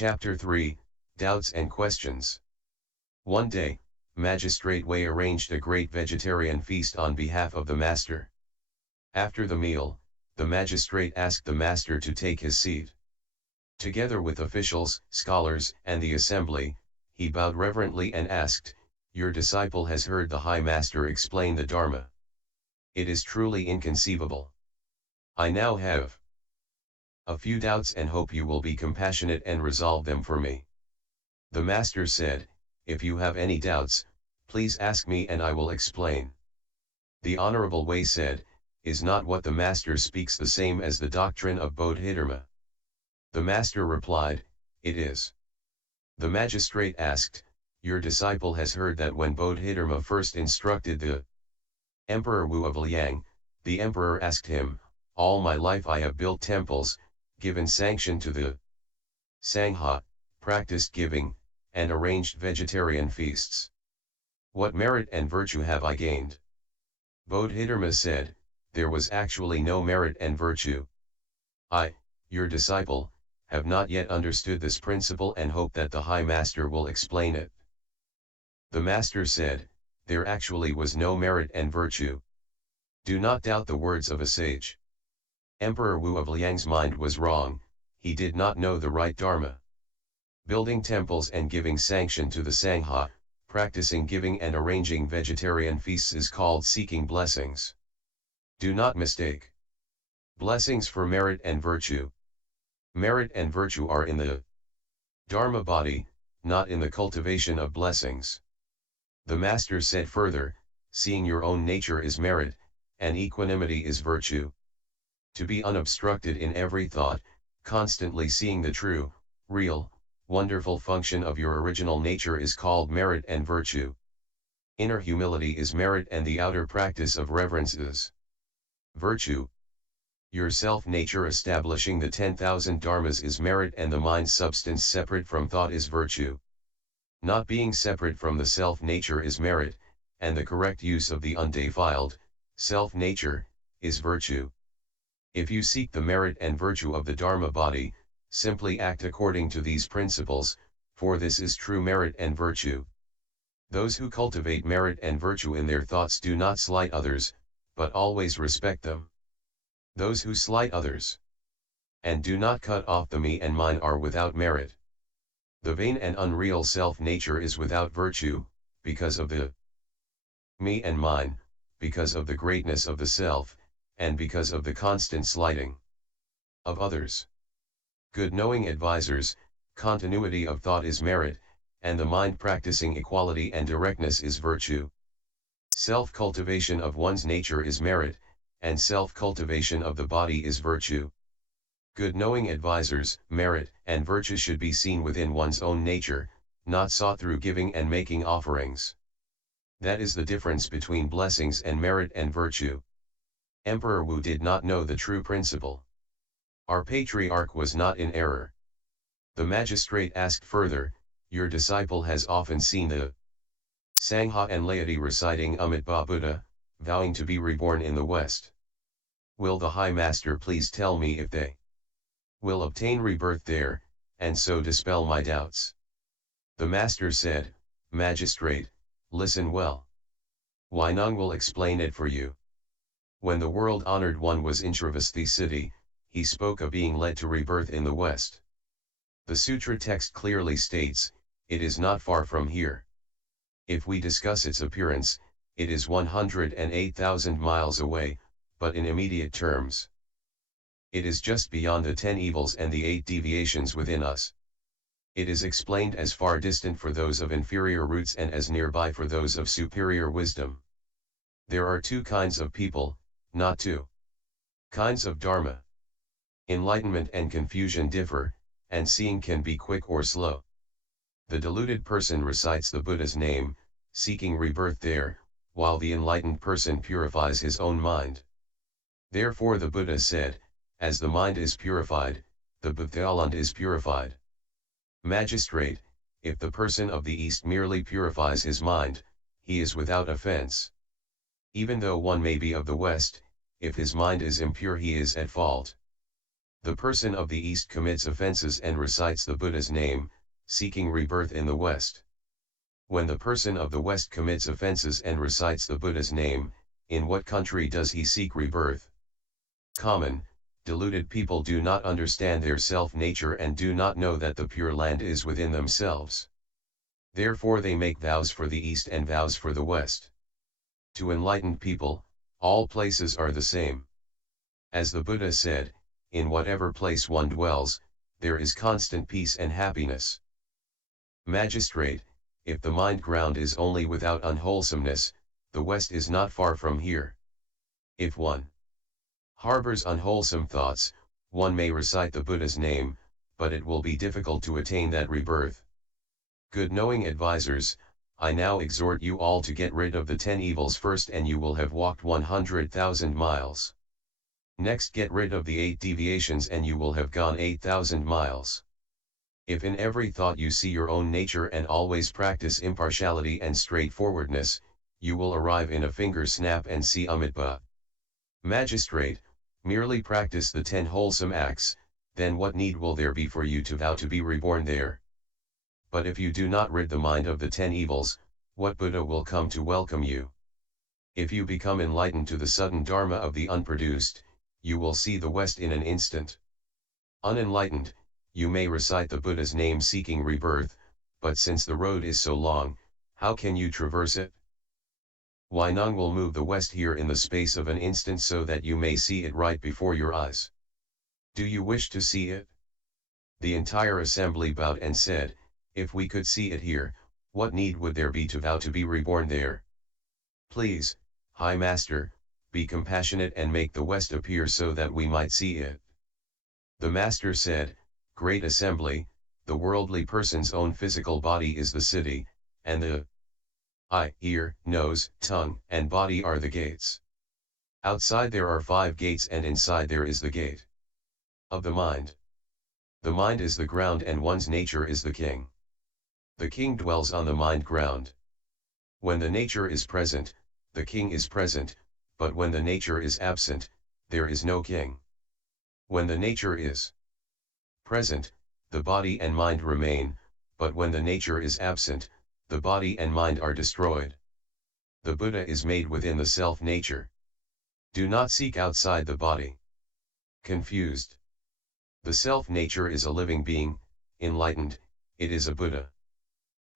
Chapter 3, Doubts and Questions. One day, Magistrate Wei arranged a great vegetarian feast on behalf of the master. After the meal, the magistrate asked the master to take his seat. Together with officials, scholars, and the assembly, he bowed reverently and asked, "Your disciple has heard the High Master explain the Dharma. It is truly inconceivable. I now have a few doubts and hope you will be compassionate and resolve them for me." The master said, "If you have any doubts, please ask me and I will explain." The Honorable Wei said, "Is not what the master speaks the same as the doctrine of Bodhidharma?" The master replied, "It is." The magistrate asked, "Your disciple has heard that when Bodhidharma first instructed the Emperor Wu of Liang, the emperor asked him, 'All my life I have built temples, given sanction to the Sangha, practiced giving, and arranged vegetarian feasts. What merit and virtue have I gained?' Bodhidharma said, 'There was actually no merit and virtue. I, your disciple, have not yet understood this principle and hope that the High Master will explain it.' The Master said, 'There actually was no merit and virtue. Do not doubt the words of a sage. Emperor Wu of Liang's mind was wrong, he did not know the right Dharma. Building temples and giving sanction to the Sangha, practicing giving and arranging vegetarian feasts is called seeking blessings. Do not mistake blessings for merit and virtue. Merit and virtue are in the Dharma body, not in the cultivation of blessings." The Master said further, "Seeing your own nature is merit, and equanimity is virtue. To be unobstructed in every thought, constantly seeing the true, real, wonderful function of your original nature is called merit and virtue. Inner humility is merit and the outer practice of reverence is virtue. Your self-nature establishing the 10,000 dharmas is merit and the mind substance separate from thought is virtue. Not being separate from the self-nature is merit, and the correct use of the undefiled, self-nature, is virtue. If you seek the merit and virtue of the Dharma body, simply act according to these principles, for this is true merit and virtue. Those who cultivate merit and virtue in their thoughts do not slight others, but always respect them. Those who slight others and do not cut off the me and mine are without merit. The vain and unreal self-nature is without virtue, because of the me and mine, because of the greatness of the self, and because of the constant slighting of others. Good knowing advisors, continuity of thought is merit, and the mind practicing equality and directness is virtue. Self-cultivation of one's nature is merit, and self-cultivation of the body is virtue. Good knowing advisors, merit and virtue should be seen within one's own nature, not sought through giving and making offerings. That is the difference between blessings and merit and virtue. Emperor Wu did not know the true principle. Our Patriarch was not in error." The magistrate asked further, "Your disciple has often seen the Sangha and laity reciting Amitabha Buddha, vowing to be reborn in the West. Will the High Master please tell me if they will obtain rebirth there, and so dispel my doubts?" The Master said, "Magistrate, listen well. Huineng will explain it for you. When the world-honored one was in Travasthi city, he spoke of being led to rebirth in the West. The sutra text clearly states, it is not far from here. If we discuss its appearance, it is 108,000 miles away, but in immediate terms, it is just beyond the 10 evils and the 8 deviations within us. It is explained as far distant for those of inferior roots and as nearby for those of superior wisdom. There are 2 kinds of people, not 2 kinds of Dharma. Enlightenment and confusion differ, and seeing can be quick or slow. The deluded person recites the Buddha's name, seeking rebirth there, while the enlightened person purifies his own mind. Therefore the Buddha said, as the mind is purified, the Buddhaland is purified. Magistrate, if the person of the East merely purifies his mind, he is without offense. Even though one may be of the West, if his mind is impure he is at fault. The person of the East commits offenses and recites the Buddha's name, seeking rebirth in the West. When the person of the West commits offenses and recites the Buddha's name, in what country does he seek rebirth? Common, deluded people do not understand their self-nature and do not know that the Pure Land is within themselves. Therefore they make vows for the East and vows for the West. To enlightened people, all places are the same. As the Buddha said, in whatever place one dwells, there is constant peace and happiness. Magistrate, if the mind ground is only without unwholesomeness, the West is not far from here. If one harbors unwholesome thoughts, one may recite the Buddha's name, but it will be difficult to attain that rebirth. Good knowing advisors, I now exhort you all to get rid of the 10 evils first and you will have walked 100,000 miles. Next get rid of the 8 deviations and you will have gone 8,000 miles. If in every thought you see your own nature and always practice impartiality and straightforwardness, you will arrive in a finger snap and see Amitabha. Magistrate, merely practice the 10 wholesome acts, then what need will there be for you to vow to be reborn there? But if you do not rid the mind of the 10 evils, what Buddha will come to welcome you? If you become enlightened to the sudden Dharma of the unproduced, you will see the West in an instant. Unenlightened, you may recite the Buddha's name seeking rebirth, but since the road is so long, how can you traverse it? Huineng will move the West here in the space of an instant so that you may see it right before your eyes. Do you wish to see it? The entire assembly bowed and said, if we could see it here, what need would there be to vow to be reborn there? Please, High Master, be compassionate and make the West appear so that we might see it. The Master said, Great Assembly, the worldly person's own physical body is the city, and the eye, ear, nose, tongue, and body are the gates. Outside there are 5 gates and inside there is the gate of the mind. The mind is the ground and one's nature is the king. The king dwells on the mind ground. When the nature is present, the king is present, but when the nature is absent, there is no king. When the nature is present, the body and mind remain, but when the nature is absent, the body and mind are destroyed. The Buddha is made within the self-nature. Do not seek outside the body. Confused. The self-nature is a living being, enlightened, it is a Buddha.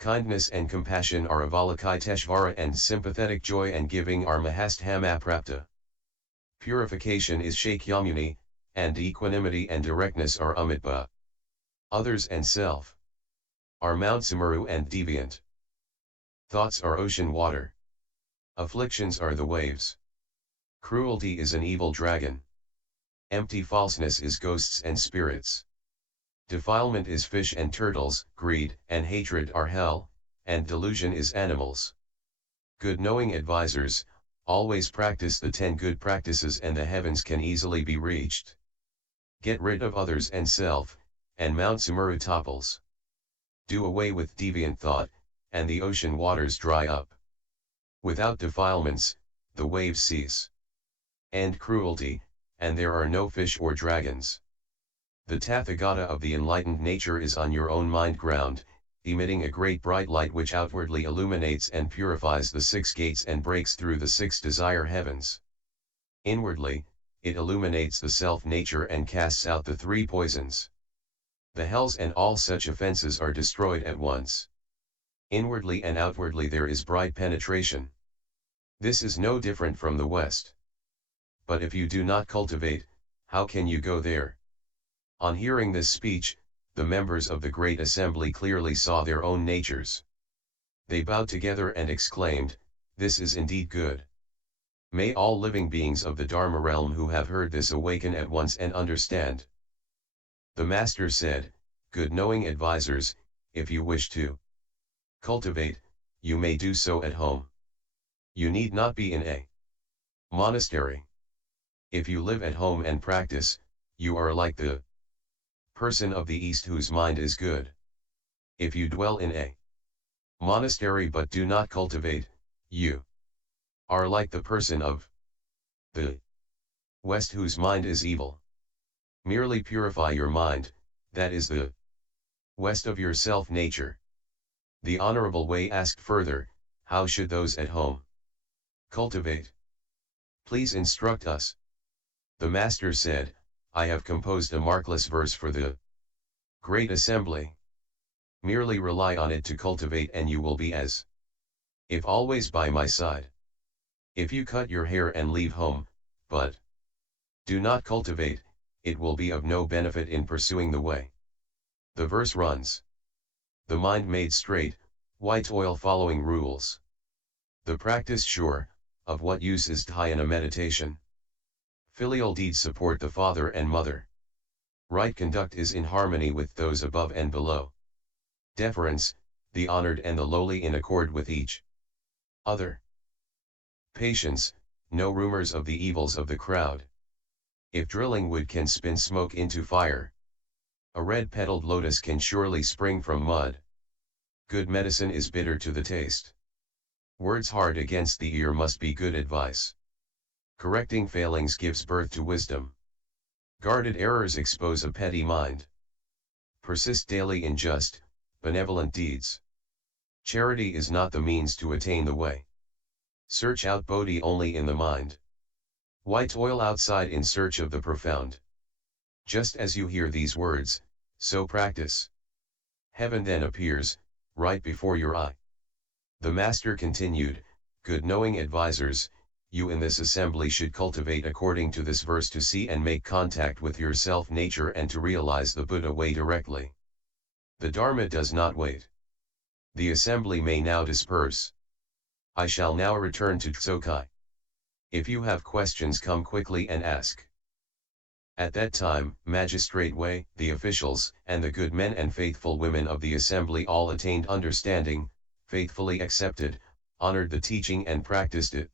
Kindness and compassion are Avalokiteshvara and sympathetic joy and giving are Mahasthamaprapta. Purification is Shakyamuni, and equanimity and directness are Amitabha. Others and self are Mount Sumeru and deviant. Thoughts are ocean water. Afflictions are the waves. Cruelty is an evil dragon. Empty falseness is ghosts and spirits. Defilement is fish and turtles, greed and hatred are hell, and delusion is animals. Good knowing advisors, always practice the 10 good practices and the heavens can easily be reached. Get rid of others and self, and Mount Sumeru topples. Do away with deviant thought, and the ocean waters dry up. Without defilements, the waves cease. End cruelty, and there are no fish or dragons. The Tathagata of the enlightened nature is on your own mind ground, emitting a great bright light which outwardly illuminates and purifies the 6 gates and breaks through the 6 desire heavens. Inwardly, it illuminates the self-nature and casts out the 3 poisons. The hells and all such offenses are destroyed at once. Inwardly and outwardly there is bright penetration. This is no different from the West. But if you do not cultivate, how can you go there? On hearing this speech, the members of the Great Assembly clearly saw their own natures. They bowed together and exclaimed, This is indeed good. May all living beings of the Dharma realm who have heard this awaken at once and understand. The Master said, Good knowing advisors, if you wish to cultivate, you may do so at home. You need not be in a monastery. If you live at home and practice, you are like the person of the East whose mind is good. If you dwell in a monastery but do not cultivate, you are like the person of the West whose mind is evil. Merely purify your mind, that is the west of your self-nature. The Honorable Way asked further, how should those at home cultivate? Please instruct us. The Master said, I have composed a markless verse for the great assembly. Merely rely on it to cultivate and you will be as if always by my side. If you cut your hair and leave home, but do not cultivate, it will be of no benefit in pursuing the way. The verse runs. The mind made straight, white oil following rules. The practice sure, of what use is dhyana meditation? Filial deeds support the father and mother. Right conduct is in harmony with those above and below. Deference, the honored and the lowly in accord with each other. Patience, no rumors of the evils of the crowd. If drilling wood can spin smoke into fire, a red-petaled lotus can surely spring from mud. Good medicine is bitter to the taste. Words hard against the ear must be good advice. Correcting failings gives birth to wisdom. Guarded errors expose a petty mind. Persist daily in just, benevolent deeds. Charity is not the means to attain the way. Search out Bodhi only in the mind. White oil outside in search of the profound. Just as you hear these words, so practice. Heaven then appears, right before your eye. The Master continued, good knowing advisors, you in this assembly should cultivate according to this verse to see and make contact with your self-nature and to realize the Buddha way directly. The Dharma does not wait. The assembly may now disperse. I shall now return to Tsokai. If you have questions, come quickly and ask. At that time, Magistrate Wei, the officials, and the good men and faithful women of the assembly all attained understanding, faithfully accepted, honored the teaching and practiced it.